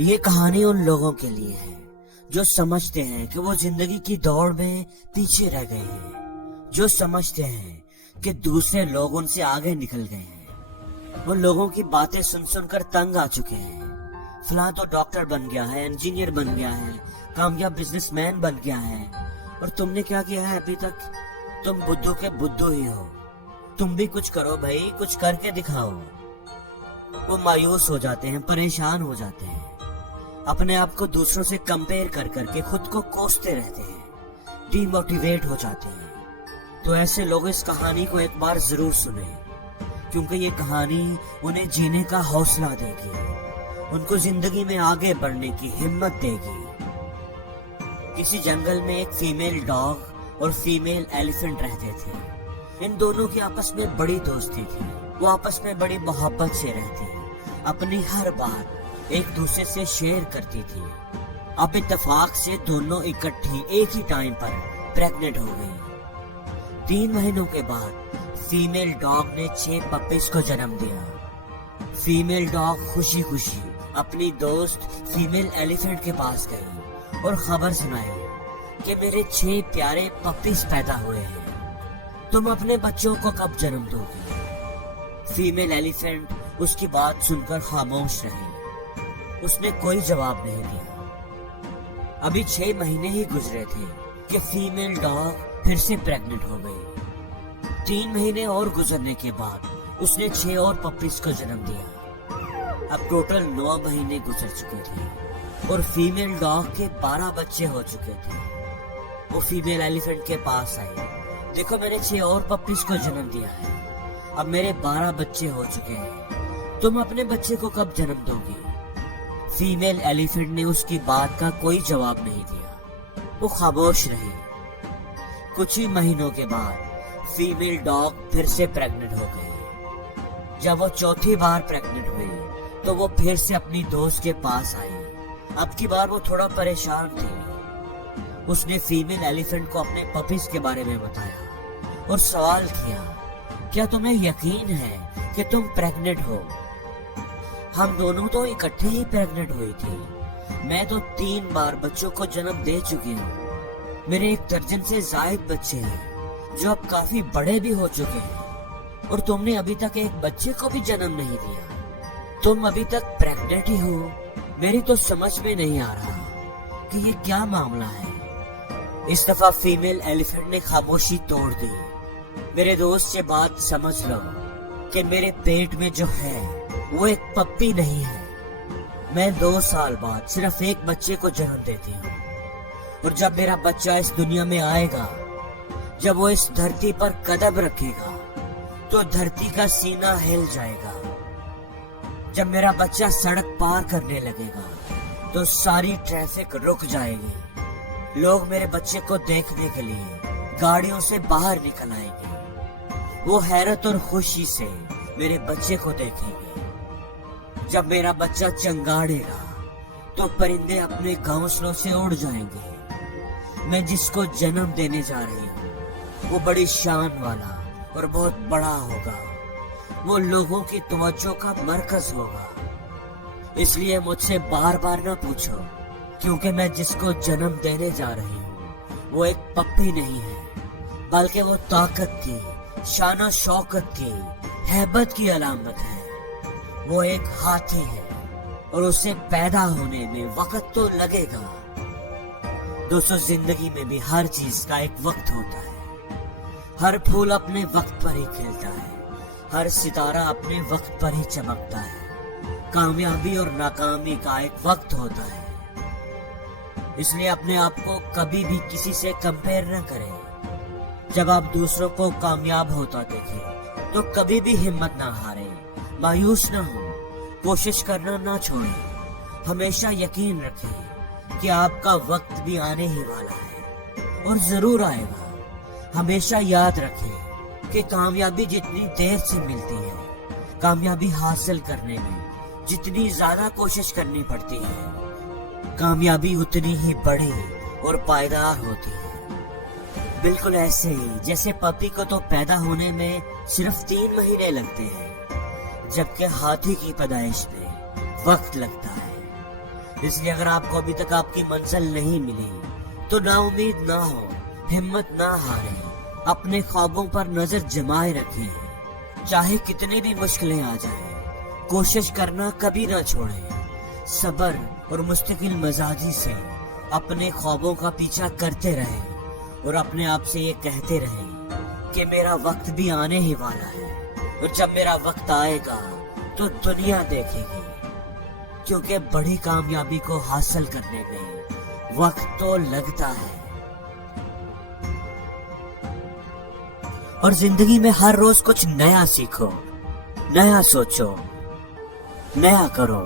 یہ کہانی ان لوگوں کے لیے ہے جو سمجھتے ہیں کہ وہ زندگی کی دوڑ میں پیچھے رہ گئے ہیں، جو سمجھتے ہیں کہ دوسرے لوگ ان سے آگے نکل گئے ہیں۔ وہ لوگوں کی باتیں سن سن کر تنگ آ چکے ہیں۔ فلاں تو ڈاکٹر بن گیا ہے، انجینئر بن گیا ہے، کامیاب بزنس مین بن گیا ہے، اور تم نے کیا کیا ہے ابھی تک؟ تم بدھو کے بدھو ہی ہو۔ تم بھی کچھ کرو بھائی، کچھ کر کے دکھاؤ۔ وہ مایوس ہو جاتے ہیں، پریشان ہو جاتے ہیں، اپنے آپ کو دوسروں سے کمپیئر کر کر کے خود کو کوستے رہتے ہیں، ڈی موٹیویٹ ہو جاتے ہیں۔ تو ایسے لوگ اس کہانی کو ایک بار ضرور سنیں، کیونکہ یہ کہانی انہیں جینے کا حوصلہ دے گی، ان کو زندگی میں آگے بڑھنے کی ہمت دے گی۔ کسی جنگل میں ایک فیمیل ڈاگ اور فیمیل ایلیفنٹ رہتے تھے۔ ان دونوں کی آپس میں بڑی دوستی تھی، وہ آپس میں بڑی محبت سے رہتی، اپنی ہر بات ایک دوسرے سے شیئر کرتی تھی۔ اب اتفاق سے دونوں اکٹھی ایک ہی ٹائم پر پریگننٹ ہو گئی۔ 3 مہینوں کے بعد فیمیل ڈاگ نے 6 پپیز کو جنم دیا۔ فیمیل ڈاگ خوشی خوشی اپنی دوست فیمیل ایلیفنٹ کے پاس گئی اور خبر سنائی کہ میرے 6 پیارے پپیز پیدا ہوئے ہیں، تم اپنے بچوں کو کب جنم دو گی؟ فیمیل ایلیفنٹ اس کی بات سن کر خاموش رہی، اس نے کوئی جواب نہیں دیا۔ ابھی 6 مہینے ہی گزرے تھے کہ فیمیل ڈاگ پھر سے پریگننٹ ہو گئی۔ 3 مہینے اور گزرنے کے بعد اس نے 6 اور پپیز کو جنم دیا۔ اب ٹوٹل 9 مہینے گزر چکے تھے اور فیمیل ڈاگ کے 12 بچے ہو چکے تھے۔ وہ فیمیل ایلیفنٹ کے پاس آئی، دیکھو میں نے 6 اور پپیز کو جنم دیا ہے، اب میرے 12 بچے ہو چکے ہیں، تم اپنے بچے کو کب جنم دو گی؟ فیمیل ایلیفنٹ نے اس کی بات کا کوئی جواب نہیں دیا، وہ خاموش رہی۔ کچھ ہی مہینوں کے بعد فیمیل ڈاگ پھر سے پریگننٹ ہو گئی۔ جب وہ 4تھی بار پریگننٹ ہوئی تو وہ پھر سے اپنی دوست کے پاس آئی۔ اب کی بار وہ تھوڑا پریشان تھی۔ اس نے فیمیل ایلیفنٹ کو اپنے پپیز کے بارے میں بتایا اور سوال کیا، کیا تمہیں یقین ہے کہ تم پریگننٹ ہو؟ ہم دونوں تو اکٹھے ہی پریگننٹ ہوئی تھی، میں تو 3 بار بچوں کو جنم دے چکی ہوں، میرے 1 درجن سے زائد بچے ہیں جو اب کافی بڑے بھی ہو چکے ہیں، اور تم نے ابھی تک ایک بچے کو بھی جنم نہیں دیا، تم ابھی تک پریگننٹ ہی ہو؟ میری تو سمجھ میں نہیں آ رہا کہ یہ کیا معاملہ ہے۔ اس دفعہ فیمیل ایلیفنٹ نے خاموشی توڑ دی۔ میرے دوست سے بات سمجھ لو کہ میرے پیٹ میں جو ہے وہ ایک پپی نہیں ہے، میں 2 سال بعد صرف ایک بچے کو جنم دیتی ہوں، اور جب میرا بچہ اس دنیا میں آئے گا، جب وہ اس دھرتی پر قدم رکھے گا تو دھرتی کا سینہ ہل جائے گا۔ جب میرا بچہ سڑک پار کرنے لگے گا تو ساری ٹریفک رک جائے گی، لوگ میرے بچے کو دیکھنے کے لیے گاڑیوں سے باہر نکل آئیں گے، وہ حیرت اور خوشی سے میرے بچے کو دیکھیں گے۔ جب میرا بچہ چنگاڑے گا تو پرندے اپنے گھونسلوں سے اڑ جائیں گے۔ میں جس کو جنم دینے جا رہی ہوں وہ بڑی شان والا اور بہت بڑا ہوگا، وہ لوگوں کی توجہ کا مرکز ہوگا۔ اس لیے مجھ سے بار بار نہ پوچھو، کیونکہ میں جس کو جنم دینے جا رہی ہوں وہ ایک پپی نہیں ہے، بلکہ وہ طاقت کی، شان و شوکت کی، ہیبت کی علامت ہے۔ وہ ایک ہاتھی ہے اور اسے پیدا ہونے میں وقت تو لگے گا۔ دوستو، زندگی میں بھی ہر چیز کا ایک وقت ہوتا ہے، ہر پھول اپنے وقت پر ہی کھلتا ہے، ہر ستارہ اپنے وقت پر ہی چمکتا ہے۔ کامیابی اور ناکامی کا ایک وقت ہوتا ہے، اس لیے اپنے آپ کو کبھی بھی کسی سے کمپیئر نہ کریں۔ جب آپ دوسروں کو کامیاب ہوتا دیکھیں تو کبھی بھی ہمت نہ ہاریں، مایوس نہ ہوں، کوشش کرنا نہ چھوڑیں، ہمیشہ یقین رکھیں کہ آپ کا وقت بھی آنے ہی والا ہے اور ضرور آئے گا۔ ہمیشہ یاد رکھیں کہ کامیابی جتنی دیر سے ملتی ہے، کامیابی حاصل کرنے میں جتنی زیادہ کوشش کرنی پڑتی ہے، کامیابی اتنی ہی بڑی اور پائیدار ہوتی ہے۔ بالکل ایسے ہی جیسے پپی کو تو پیدا ہونے میں صرف 3 مہینے لگتے ہیں، جبکہ ہاتھی کی پیدائش میں وقت لگتا ہے۔ اس لیے اگر آپ کو ابھی تک آپ کی منزل نہیں ملی تو نا امید نہ ہو، ہمت نہ ہاریں، اپنے خوابوں پر نظر جمائے رکھیں، چاہے کتنی بھی مشکلیں آ جائیں، کوشش کرنا کبھی نہ چھوڑیں، صبر اور مستقل مزاجی سے اپنے خوابوں کا پیچھا کرتے رہیں اور اپنے آپ سے یہ کہتے رہیں کہ میرا وقت بھی آنے ہی والا ہے، اور جب میرا وقت آئے گا تو دنیا دیکھے گی، کیونکہ بڑی کامیابی کو حاصل کرنے میں وقت تو لگتا ہے۔ اور زندگی میں ہر روز کچھ نیا سیکھو، نیا سوچو، نیا کرو۔